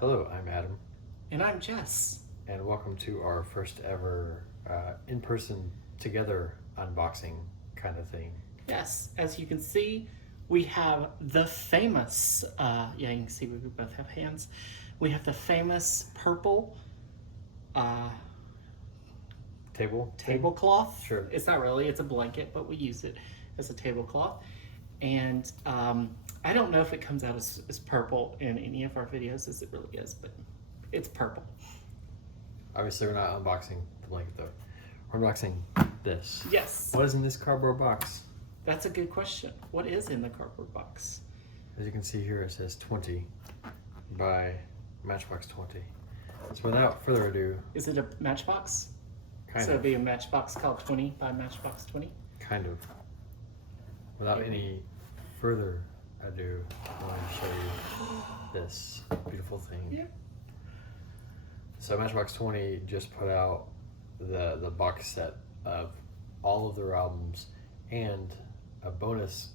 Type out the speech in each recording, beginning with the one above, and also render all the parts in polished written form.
Hello, I'm Adam, And I'm Jess. and welcome to our first ever in-person together unboxing kind of thing. Yes, as you can see, we have the famous, you can see we both have hands. We have the famous purple tablecloth. Sure. It's not really, it's a blanket, but we use it as a tablecloth. And I don't know if it comes out as purple in any of our videos as it really is, but it's purple. Obviously, we're not unboxing the blanket though. We're unboxing this. Yes. What is in this cardboard box? That's a good question. What is in the cardboard box? As you can see here, it says 20 by Matchbox 20. So without further ado, Is it a Matchbox? kind So of, it'd be a Matchbox called 20 by Matchbox 20? kind of, without any further ado, I want to show you this beautiful thing. Yeah. So Matchbox 20 just put out the box set of all of their albums and a bonus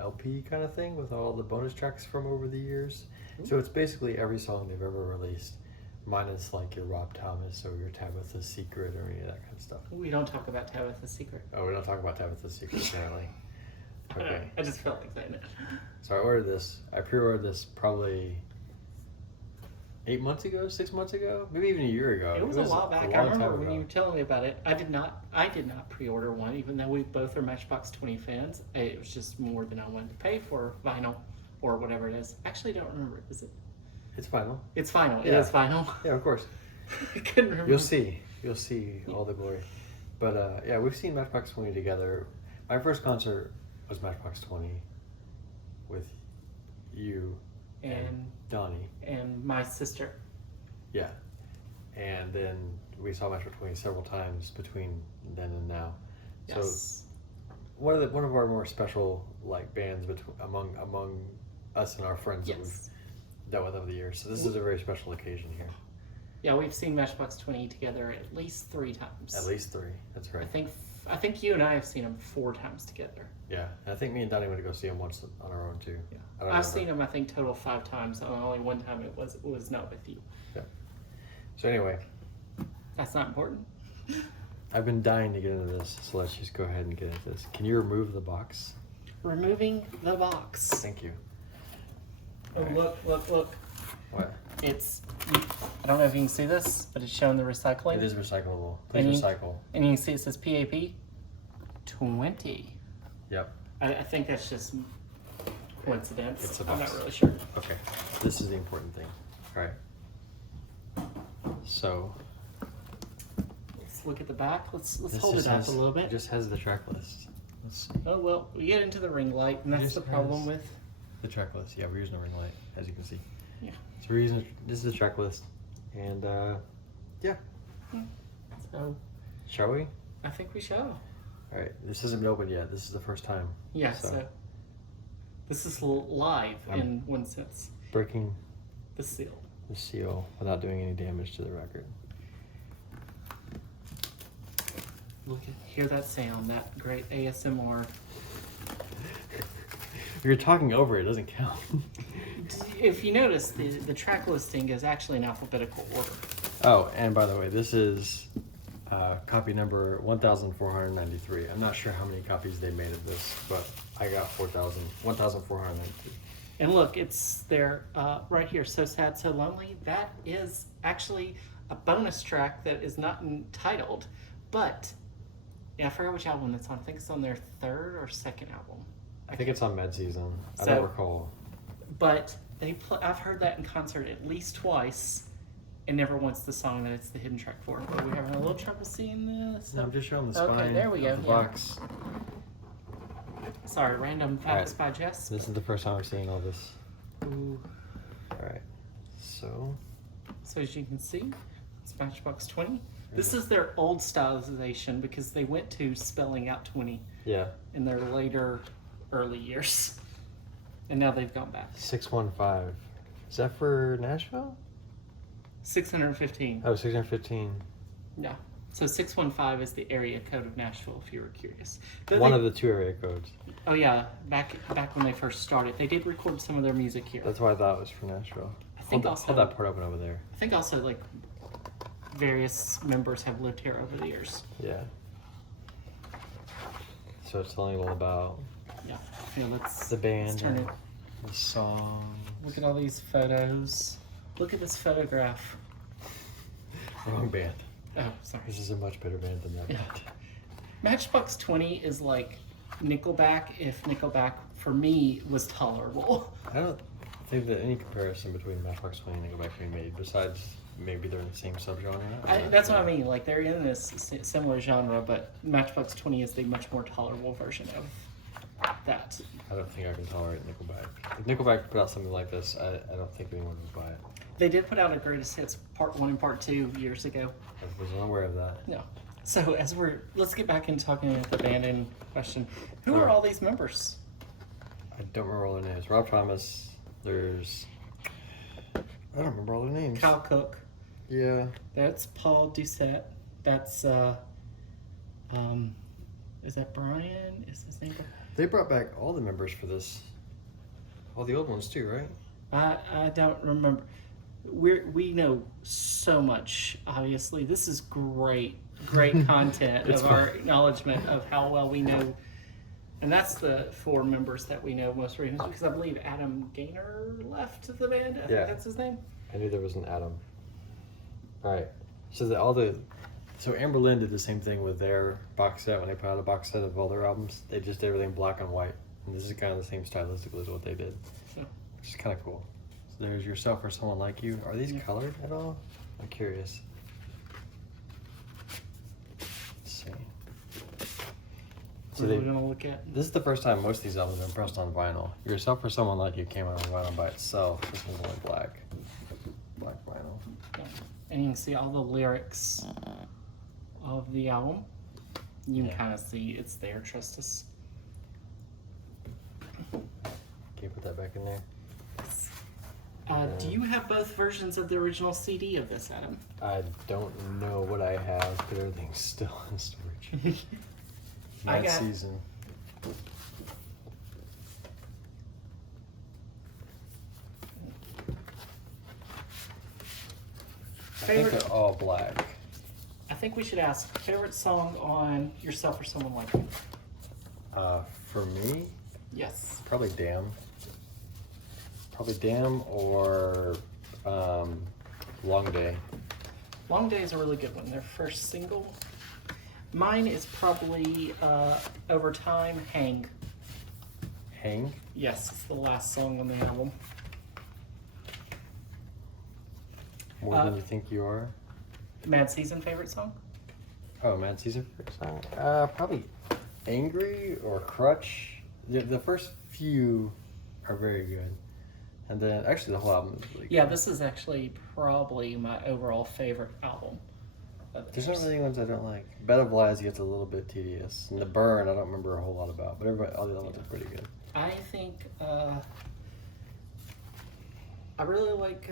LP kind of thing with all the bonus tracks from over the years. Ooh. So it's basically every song they've ever released, minus like your Rob Thomas or your Tabitha's Secret or any of that kind of stuff. We don't talk about Tabitha's Secret. Oh, we don't talk about Tabitha's Secret apparently. Okay. I just felt like saying it. So I ordered this. I pre-ordered this probably 8 months ago, 6 months ago, maybe even a year ago. It was a while back. I long remember time when ago. you were telling me about it. I did not pre-order one, even though we both are Matchbox 20 fans. It was just more than I wanted to pay for vinyl or whatever it is. Actually, I don't remember. Is it? It's final. It's vinyl. It Yeah. is vinyl. Yeah, of course. I couldn't remember. You'll see all the glory. But yeah, we've seen Matchbox 20 together. My first concert was Matchbox 20 with you And Donnie. and my sister. Yeah. And then we saw Matchbox 20 several times between then and now. Yes. So one of our more special like bands among us and our friends that we've Yes. dealt with over the years. So this is a very special occasion here. Yeah, we've seen Matchbox 20 together at least 3 times. At least 3. That's right. I think you and I have seen them 4 times together. Yeah, and I think me and Donnie went to go see him once on our own too. Yeah. I don't I've remember. seen them, I think, total 5 times. Only one time it was not with you. So anyway, That's not important. I've been dying to get into this, so let's just go ahead and get into this. Can you remove the box? Removing the box. Thank you. Oh, Alright. look. What? It's, I don't know if you can see this, but it's showing the recycling. It is recyclable. Please And you- recycle. And you can see it says PAP 20. Yep. I think that's just coincidence. It's a I'm box. not really sure. Okay. This is the important thing. All right. So Let's look at the back. Let's this hold just it up has, a little bit. It just has the track list. Let's see. Oh, well, we get into the ring light, and It that's just the problem has- with... The track list. Yeah, we're using a ring light, as you can see. Yeah. So we're using this is the track list, and yeah. So, Shall we? I think we shall. All right. This hasn't been opened yet. This is the first time. Yeah, so this is live in one sense. Breaking The seal. the seal without doing any damage to the record. Hear that sound, that great ASMR. If you're talking over it, doesn't count. If you notice, the track listing is actually in alphabetical order. Oh, and by the way, this is copy number 1493. I'm not sure how many copies they made of this, but I got 1493. And look, it's there right here, So Sad, So Lonely. That is actually a bonus track that is not entitled, but yeah, I forgot which album it's on. I think it's on their 3rd or 2nd album. I think it's on Med Season. I So- don't recall. But I've heard that in concert at least twice, and never once the song that it's the hidden track for. Are we having a little trouble seeing this? No, I'm just showing the Okay, spine there we go, of the yeah. box. Sorry, random facts by Jess. This is the first time I'm seeing all this. Ooh. All right. So So as you can see, it's Matchbox 20. This is their old stylization because they went to spelling out 20 yeah, in their later early years. And now they've gone back. 615. Is that for Nashville? 615. Oh, 615. Yeah. So 615 is the area code of Nashville, if you were curious. One of the 2 area codes. Oh yeah, back when they first started, they did record some of their music here. That's why I thought it was for Nashville. I think hold that part open over there. I think also like various members have lived here over the years. Yeah. So it's telling all about Yeah. Let's the band, let's turn it. the song. Look at all these photos. Look at this photograph. Wrong band. Oh, sorry. This is a much better band than that Yeah. band. Matchbox 20 is like Nickelback if Nickelback for me was tolerable. I don't think that any comparison between Matchbox 20 and Nickelback can be made, besides maybe they're in the same subgenre. That's what I mean. Like they're in this similar genre, but Matchbox 20 is the much more tolerable version of that. I don't think I can tolerate Nickelback. If Nickelback put out something like this, I don't think anyone would buy it. They did put out a greatest hits part 1 and part 2 years ago. I was unaware of that. No. So let's get back into talking about the band in question. Who are all these members? I don't remember all their names. Rob Thomas. There's. I don't remember all their names. Kyle Cook. Yeah. That's Paul Doucette. That's is that Brian? Is his name? They brought back all the members for this. All the old ones too, right? I don't remember. We know so much. Obviously, this is great content It's of our acknowledgement of how well we know. And that's the 4 members that we know most recently, because I believe Adam Gaynor left the band. I think that's his name. I knew there was an Adam. All right. So Amber Lynn did the same thing with their box set when they put out a box set of all their albums. They just did everything black and white, and this is kind of the same stylistically as what they did, which is kind of cool. So there's Yourself or Someone Like You. Are these colored at all? I'm curious. Let's see. So We're gonna look at. This is the first time most of these albums are pressed on vinyl. Yourself or Someone Like You came out on vinyl by itself. This one's only black. Black vinyl. And you can see all the lyrics of the album. You can kind of see it's there, trust us. Can you put that back in there? Do you have both versions of the original CD of this, Adam? I don't know what I have, but everything's still in storage. I got season. I think they're all black. I think we should ask favorite song on Yourself or Someone Like You. For me, Yes. probably Damn. Probably Damn or Long Day. Long Day is a really good one. Their first single. Mine is probably Over Time, Hang. Hang. Yes, it's the last song on the album. More Than You Think You Are. Mad Season favorite song? Oh, Mad Season first song? Probably Angry or Crutch. The first few are very good. And then, actually, the whole album is really good. Yeah, this is actually probably my overall favorite album. There's not really ones I don't like. Bed of Lies gets a little bit tedious. And The Burn, I don't remember a whole lot about. But all the other ones are pretty good. I think I really like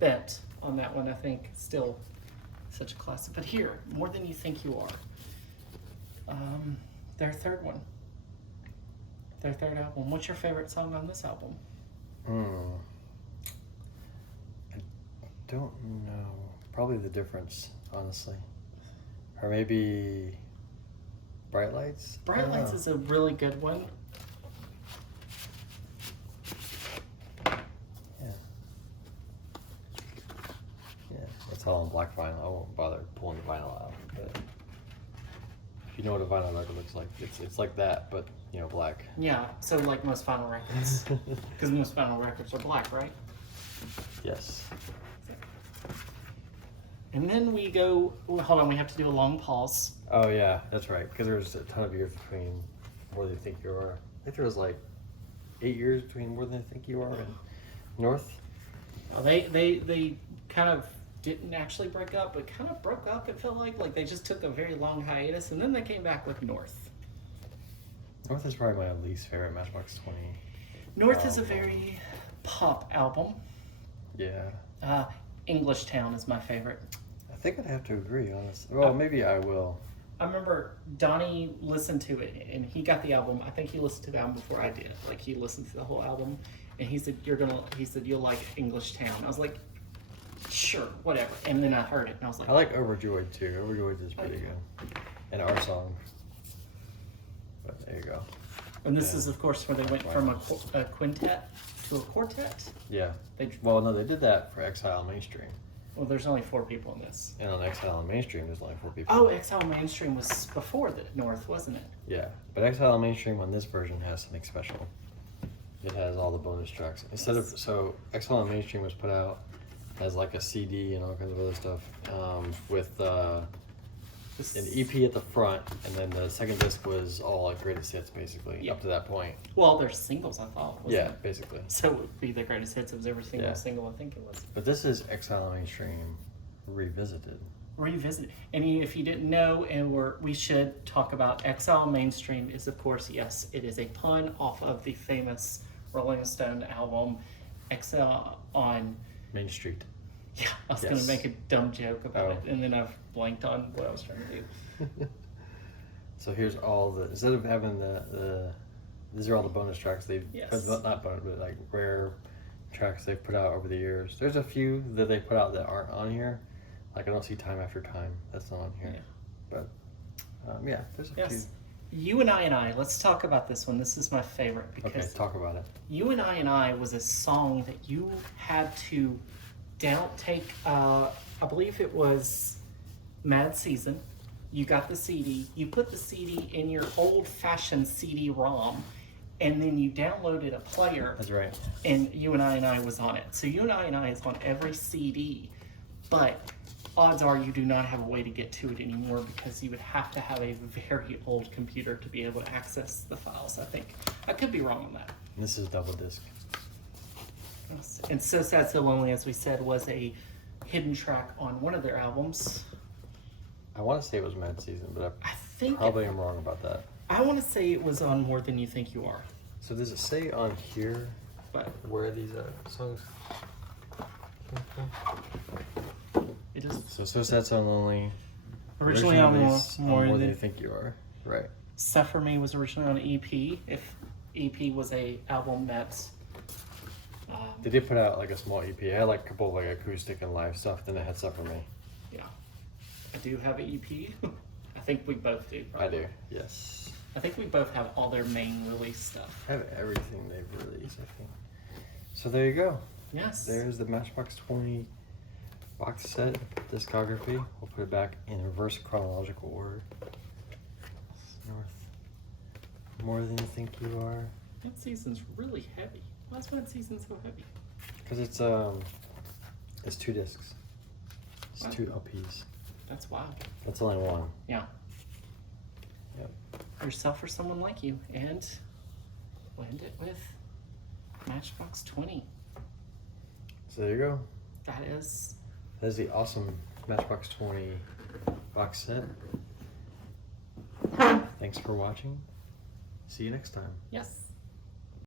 Bent on that one. I think still such a classic. But here, More Than You Think You Are. Their third one. Their third album. What's your favorite song on this album? I don't know. Probably The Difference, honestly. Or maybe Bright Lights? Bright Lights is a really good one. Yeah, that's all on black vinyl. I won't bother pulling the vinyl out. But if you know what a vinyl record looks like, it's like that, but black. Yeah, so like most vinyl records. Because most vinyl records are black, right? Yes. And then we go, hold on, we have to do a long pause. Oh yeah, that's right. Because there was a ton of years between More Than You Think You Are. I think there was like 8 years between More Than You Think You Are and North. Well, they kind of didn't actually break up, but kind of broke up, it felt like they just took a very long hiatus, and then they came back with North. North is probably my least favorite Matchbox 20. North is a very pop album. Yeah. English Town is my favorite. I think I'd have to agree, honestly. Well, maybe I will. I remember Donnie listened to it, and he got the album. I think he listened to the album before I did. Like, he listened to the whole album, and he said, he said, you'll like English Town. I was like, sure, whatever. And then I heard it, and I was like, I like Overjoyed too. Overjoyed is pretty good. And Our Song. But there you go. And this is, of course, where they went from a quintet to a quartet. Yeah. They, Well, no, they did that for Exile on Mainstream. well, there's only 4 people in this. And on Exile on Mainstream, there's only 4 people. Oh, Exile Mainstream was before the North, wasn't it? Yeah. But Exile on Mainstream on this version has something special. It has all the bonus tracks. Instead of, so Exile on Mainstream was put out as like a CD and all kinds of other stuff with an EP at the front, and then the second disc was all like greatest hits basically up to that point. Well, there's singles, I thought. Wasn't Yeah, it? basically. So it would be the greatest hits of every single single, I think it was. But this is Exile on Mainstream revisited. Revisit. And if you didn't know, and we should talk about Exile Mainstream is, of course, yes, it is a pun off of the famous Rolling Stone album, Exile on Main Street. Yeah, I was going to make a dumb joke about it, and then I've blanked on what I was trying to do. So here's all the, instead of having these are all the bonus tracks they've, not bonus, but like rare tracks they've put out over the years. There's a few that they put out that aren't on here. Like I don't see Time After Time, that's not on here. Yeah. But yeah, there's a few. You and I, let's talk about this one. This is my favorite because talk about it. You and I was a song that you had to take, I believe it was Mad Season. You got the CD, you put the CD in your old-fashioned CD-ROM, and then you downloaded a player. That's right. And You and I was on it. So You and I is on every CD, but odds are you do not have a way to get to it anymore because you would have to have a very old computer to be able to access the files, I think. I could be wrong on that. And this is double disc. And So Sad, So Lonely, as we said, was a hidden track on one of their albums. I want to say it was Mad Season, but I think probably am wrong about that. I want to say it was on More Than You Think You Are. So does it say on here where these songs? It is. So Sad, So Lonely. Originally on More Than You Think You Are. Right. Suffer Me was originally on EP. If EP was a album that's they did put out like a small EP. It had like a couple of like acoustic and live stuff. Then it had Suffer Me. Yeah, I do have an EP. I think we both do. Probably. I do. Yes. I think we both have all their main release stuff. I have everything they've released, I think. So there you go. Yes. There's the Matchbox 20 box set discography. We'll put it back in reverse chronological order. North. More Than You Think You Are. That season's really heavy. Why is Mad Season so heavy? Because it's 2 discs. It's 2 LPs. That's wild. That's only one. Yeah. Yep. Yourself or Someone Like You, and we'll end it with Matchbox 20. So there you go. That is the awesome Matchbox 20 box set. Thanks for watching. See you next time. yes.